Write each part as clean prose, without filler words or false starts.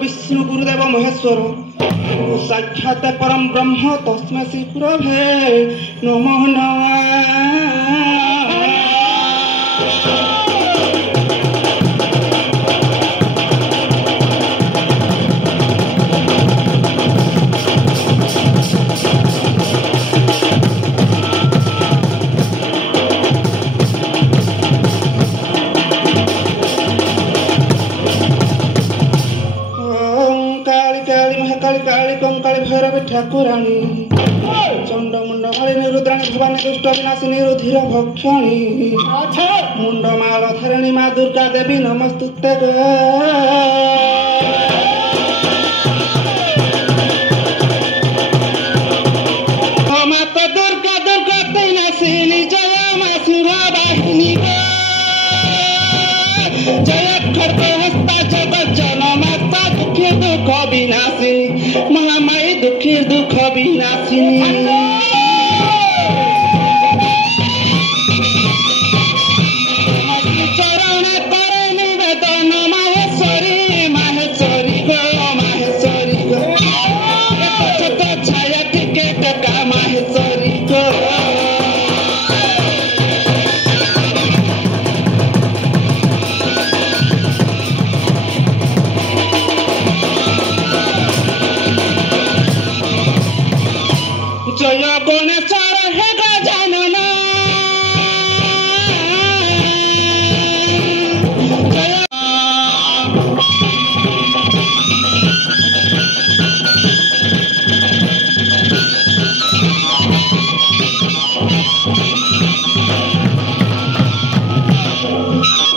विष्णु गुरुदेव महेश्वर साक्षात परम ब्रह्म तस्मै श्री गुरवे नमः ठाकुराणी चंड मुंड मालिनी रुद्राणी भवानी दुष्ट विनाशिनी रुधिर भक्षणी मुंड माल धरणी माँ दुर्गा देवी नमस्तुते माता दुर्गा दुर्गा विनाशिनी जय माँ सिंह वाहिनी जय खड्ग हस्ता जगत जन माता दुखी दुख विनाशिनी महामाई दुखी दुख विनाशिनी चरण करे निवेदन माहेश्वरी माहेश्वरी गो माहेश्वरी गो छोट छाया टिके टका माहेश्वरी गो जय गणेश्वर हे गजानन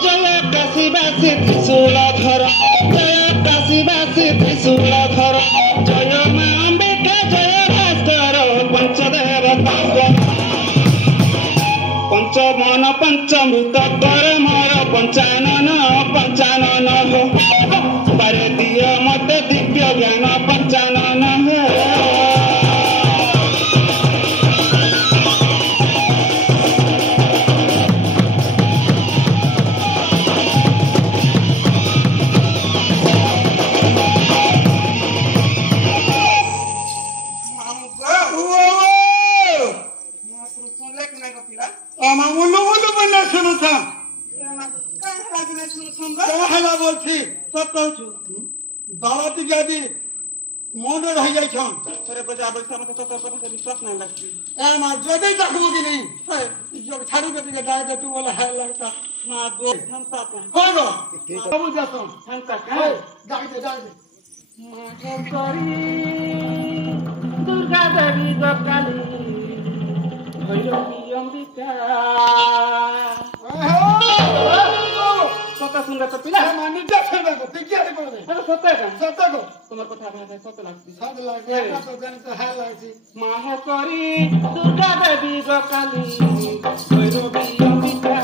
जय काशीवासी त्रिशूलधर जय काशीवासी त्रिशूलधर जय मां अंबिका जय पंचमन पंचमृत कर मोर पंचानन पंचानन हो बारे दिए मत दिव्य ज्ञान पंचानन हो मन रही जाए विश्वास नहीं लगती जदे देखबू कि नहीं जब छाड़ू के डाय तू बोला है लगता मां दो क्षमता हो गो बाबू जसो क्षमता है डाय दे माहेश्वरी दुर्गा देवी गोकाली भैरवी अंबिका सत्ता सुन तो पिला मानी जैसे को पिज्जा रे बोले अरे सत्ता को तुम्हार कथा भाषा सत्ता लगती सद लागे तो जन तो है लागती माहेश्वरी दुर्गा देवी गोकाली भैरवी अंबिका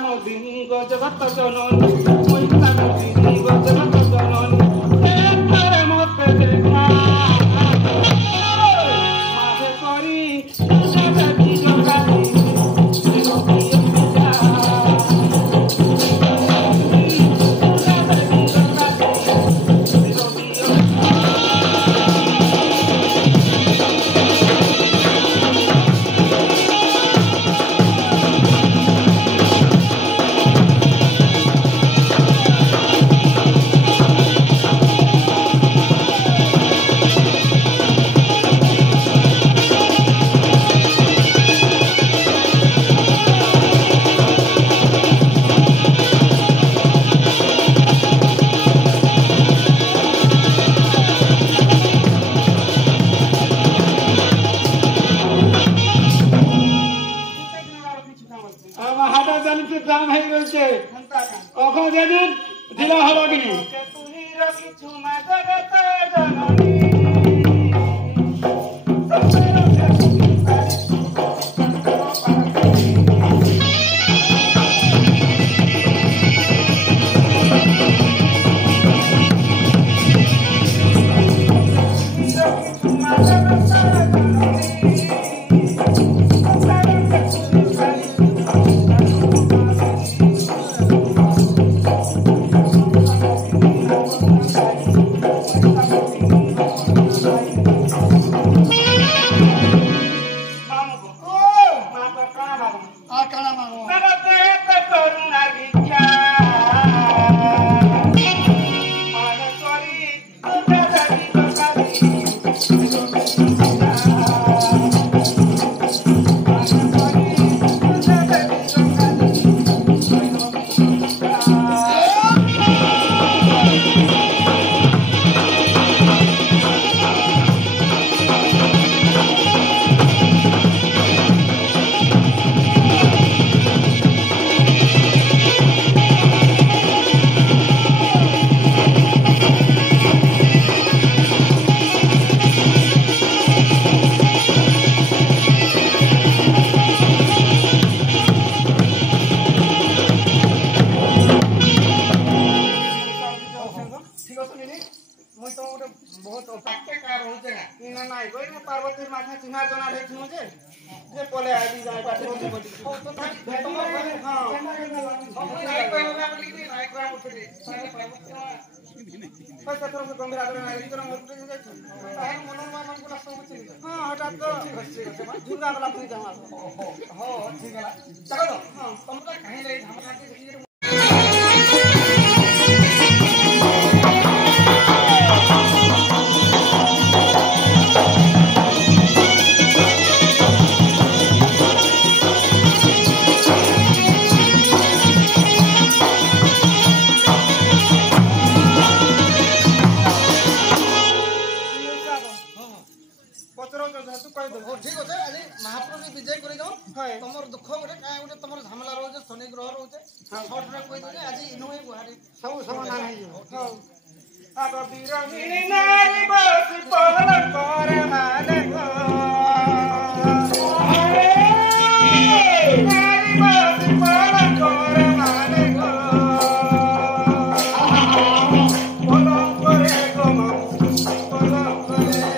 মোদিনী গো জগত জননী মহিতা মোদিনী গো জগত জননী একবারে মতে দেখা মাঝে করি দুর্গা দেবী জগালি দাম হয়ে রয়েছে কখন যেদিন দিলা হলো কি তুমি কিছু মা জগত জননী पार्वती माथा चिन्हा जना रही थी मुझे ये बोले आदि जाए पाटे होते बोली हां नहीं कोई होगा बोली नहीं नहीं कोई उठे सारे बस थोड़ा सा गंभीर आदमी नहीं तो हम उठे जाए ताहे मनोरमा मन को सब कुछ हां हटा तो दुर्गा वाला पूरी जावा हो ठीक है चलो हां तुम तो कहीं ले हम आके ठीक আছে আজি महाप्रभु विजय करे जाओ तमर दुख गोटे काय गोटे तमर झमेला रहो शनि ग्रह रहो शॉर्ट रे कोइ दे আজি इनो ही गुहारी सब समाधान है हां अब बीरहिनी नारी बस पहल करे माने गो नारी बस पहल करे माने गो बोलो करे गो बोलो करे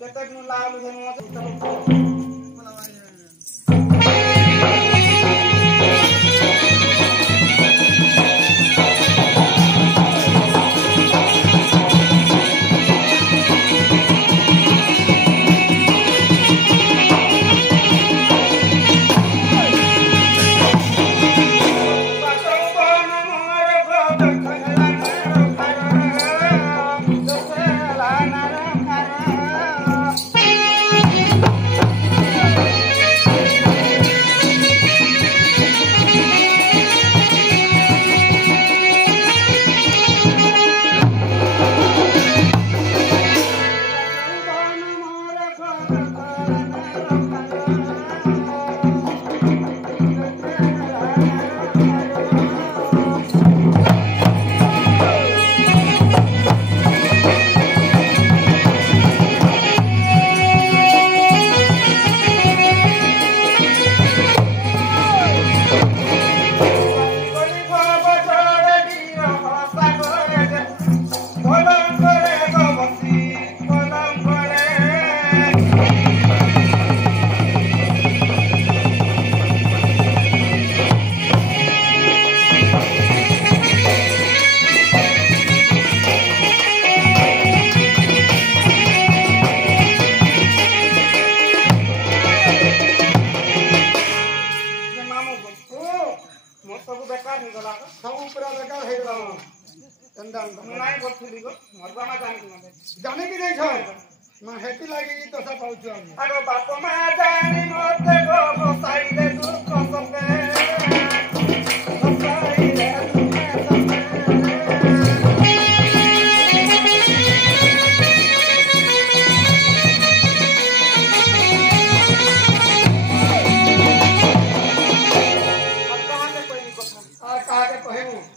कतक नु लालू धनु जाने की नहीं छो मैं हेती लागी तो सब पहुंचो अरे बाप मां जानी मोते गो साई दे दुख सबके साई दे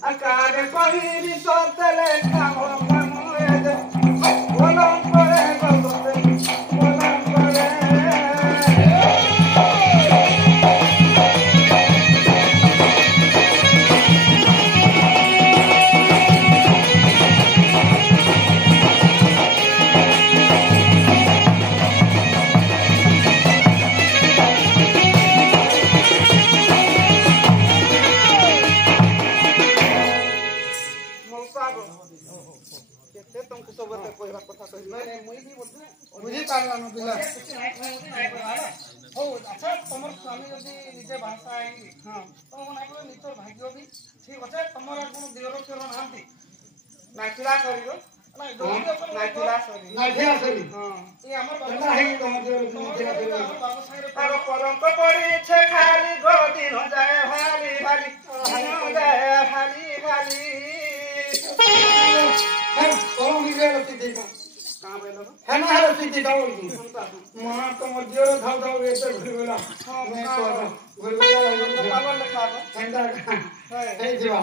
आगे पही सब तले काम बुझी पारला न पिला हो अच्छा तमर स्वामी यदि निजे भाषा आई हां तो नाइको नितोर भाग्य भी ठीक अछि तमर कोन दियर केरो नांती नाइकिला करियो नाइकिला सरी नाइकिला सरी हां ई हमर बाबा है तमर दियर निकिला करियो तारो कलंक पड़ी छे खाली गो दिन जाए हाली हाली हो जाए हाली हाली है ओ निगे लती देखो कहां बेलो है ना हर स्थिति डाउन की मां तो मध्य धाव धाव ऐसे घुरवेला मैं तो घुरवेला पावन लिखा है ठंडा है जीवा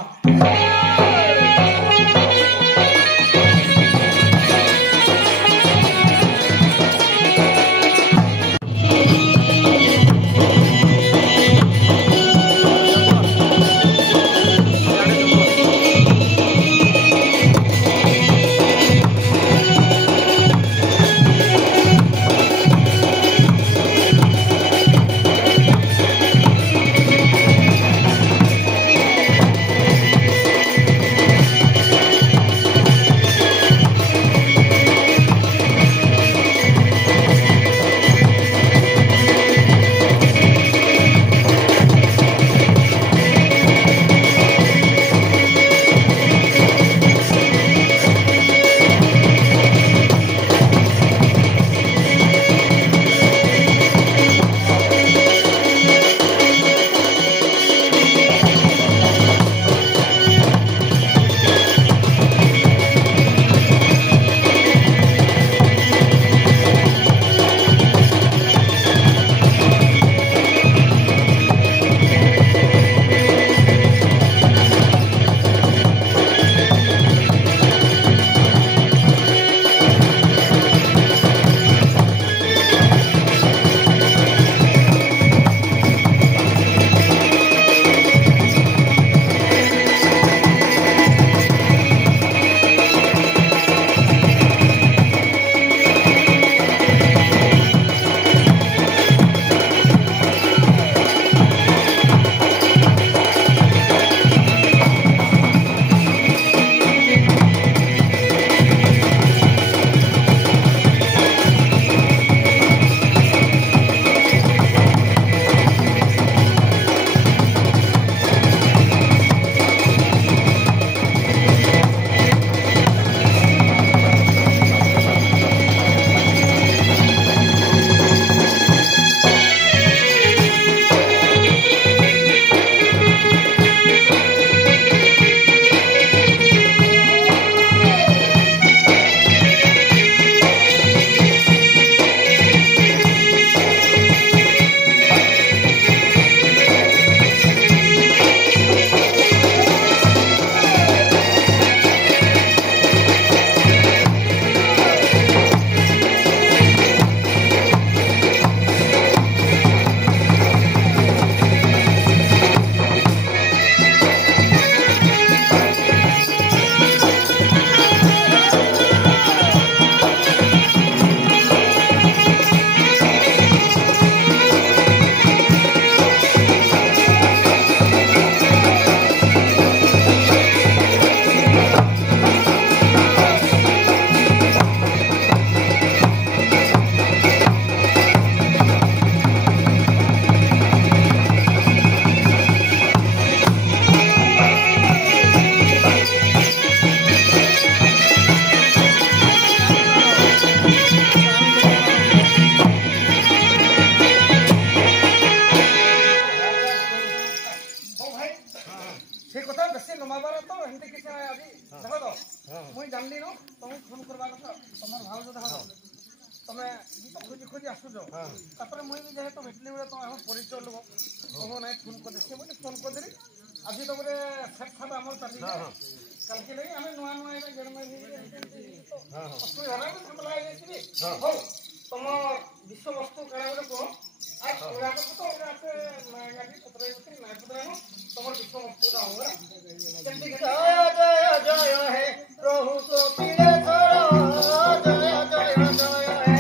ତମକୁ ଫୋନ କରିବା କଥା ତମର ଭାଉଜ ଦେଖ ତମେ ଗୀତ ଖୋଜି ଖୋଜି ଆସୁଛ ତାପରେ ମୁଇଁ ବି ଯେହେତୁ ଭେଟିଲି ବେଳେ ତମେ ଆମ ପରିଚୟ ଲୋକ ହବ ନାଇଁ ଫୋନ କରିଦେ ସେ ବୋଲି ଫୋନ କରିଦେଲି ଆଜି ତ ଗୋଟେ ସେଟ୍ ସାପ ଆମର ଚାଲିଛି କାଲକି ଲାଗି ଆମେ ନୂଆ ନୂଆ ଏଇଟା ଜନ୍ମ ଅସୁବିଧା ହେଲା ଝାମଲା ହେଇଯାଇଥିବି ହଉ ତମ ବିଷୟବସ୍ତୁ କାଣା ଗୋଟେ କୁହ ଆଉ ଗୁଡ଼ାକ ତ ଏତେ ଲାଗି ପତ୍ର ନାଇଁ ପତ୍ର ତମର ବିଷୟବସ୍ତୁଟା ହବ କେମିତି ଜୟ ଜୟ ଜୟ ହେ ପ୍ରଭୁ କପିଳେ ଧର ଜୟ ଜୟ ଜୟ ହେ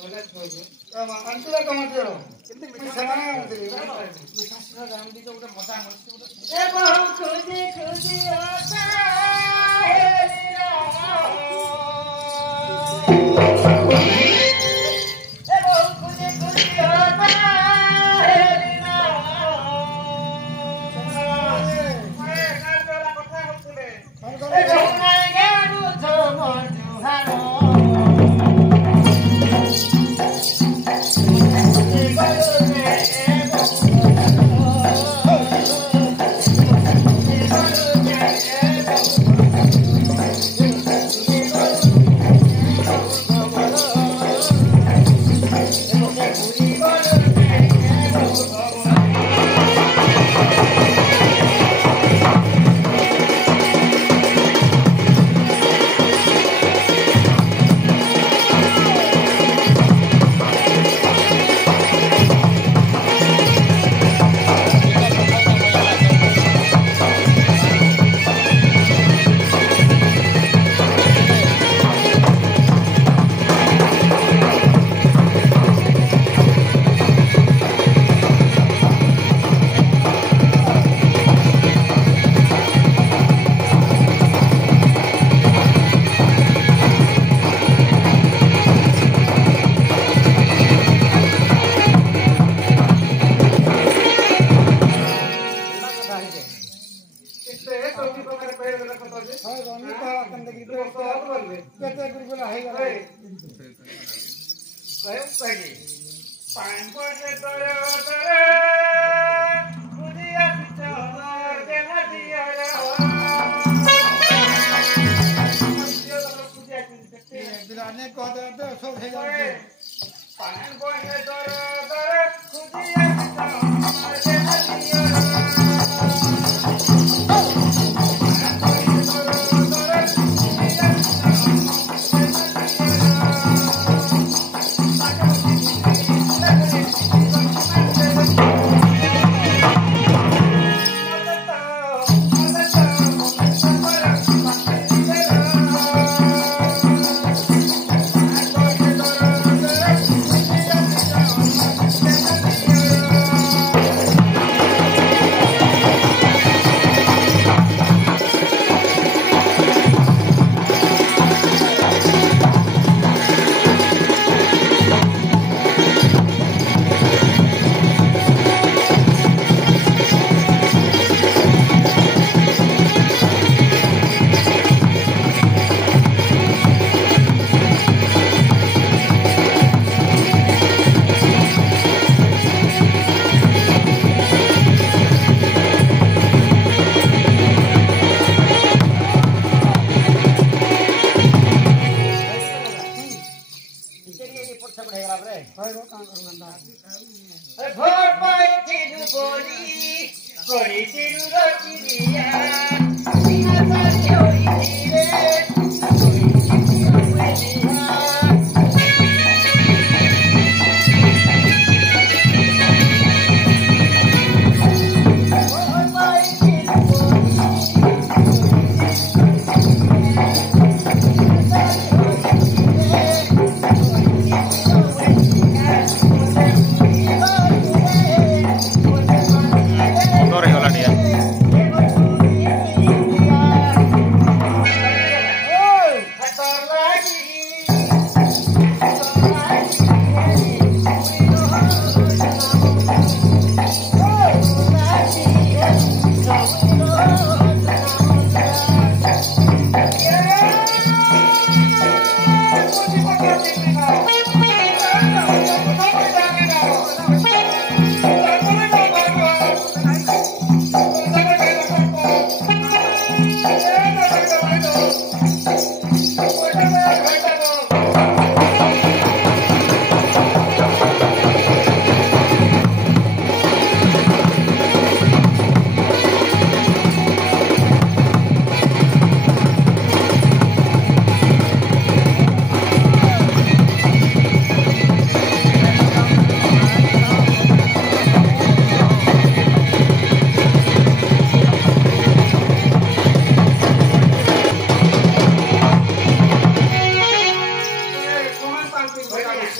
अंतिला कमाते रहो ସେମାନେ ଗୋଟେ ମଜା ଏ ବହୁ ଖୁସି ଖୁସି ଅଛା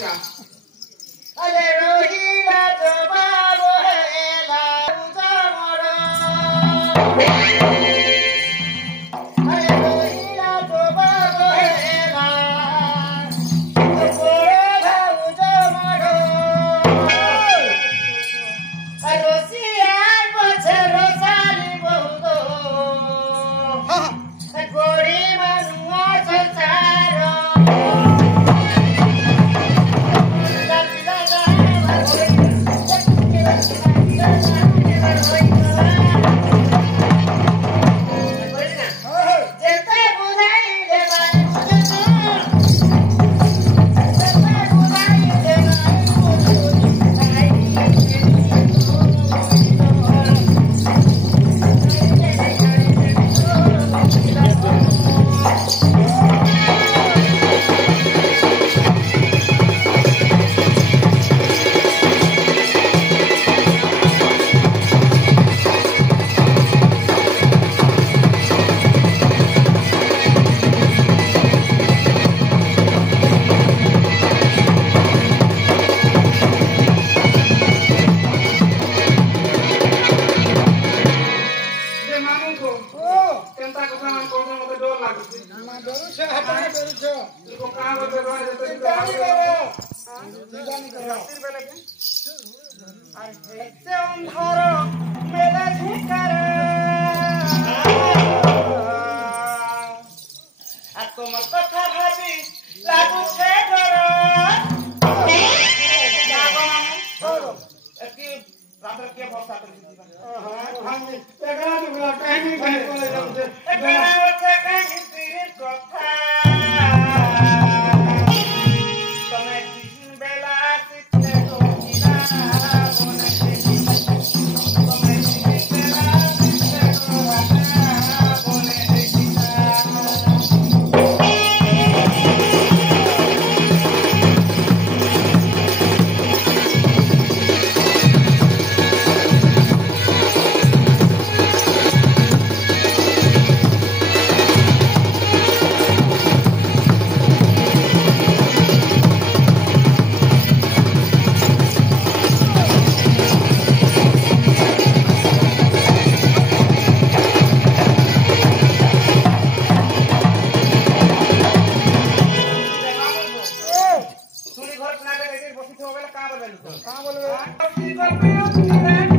अच्छा अरे रोहिला तो बाबो हेला उजामरो अरे रोहिला तो बाबो हेला उजामरो उजामरो रोसियार पछे रोसाली बहुदो गोरी मनुआ संसारो তোমার কথা ভাবি লাগুছে ডর কি রাতের কে ভরসা করে দিবা ভাঙি এগারা দুগলা কাহিনী কাহিনী করে যাচ্ছে এগারা ওঠে কাহিনীর কথা তুমি দিন বেলা চিত্তে তোমিরা বনে তুমি দিন বেলা চিত্তে তোরা বনে कहाँ बोलबे